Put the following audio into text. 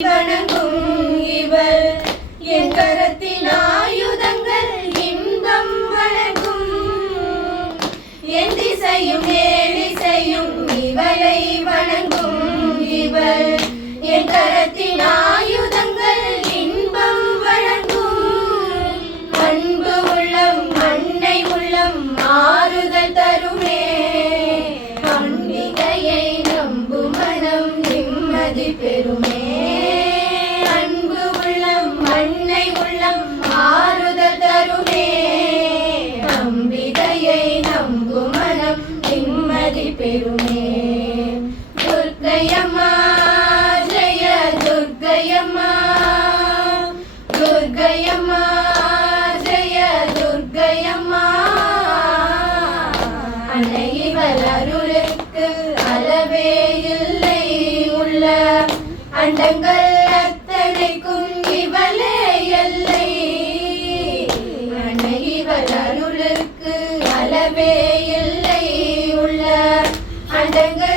வணங்கும் இவள் என் கரத்தின் ஆயுதங்கள் இன்பம் வழங்கும் என் திசையும் ஏழிசையும் இவளை வணங்கும் இவள் என் கரத்தின் ஆயுதங்கள் இன்பம் வழங்கும் அன்பு உள்ளம் அன்னை உள்ளம் ஆறுதல் தருமே அம்பிகையை நம்பும் மனம் நிம்மதி பெறுமே அன்னை உள்ளம் ஆறுதல் தருமே அம்பிகையை நம்பும் மனம் நிம்மதி பெறுமே துர்க்கையம்மா ஜெய துர்க்கையம்மா துர்க்கையம்மா ஜெய துர்க்கையம்மா அன்னை இவள் அருளுக்கு அளவே இல்லை உள்ள அண்டங்கள் அத்தனைக்கும் இவளே எல்லை அன்னை இவள் அருளுக்கு அளவே இல்லை உள்ள அண்டங்கள்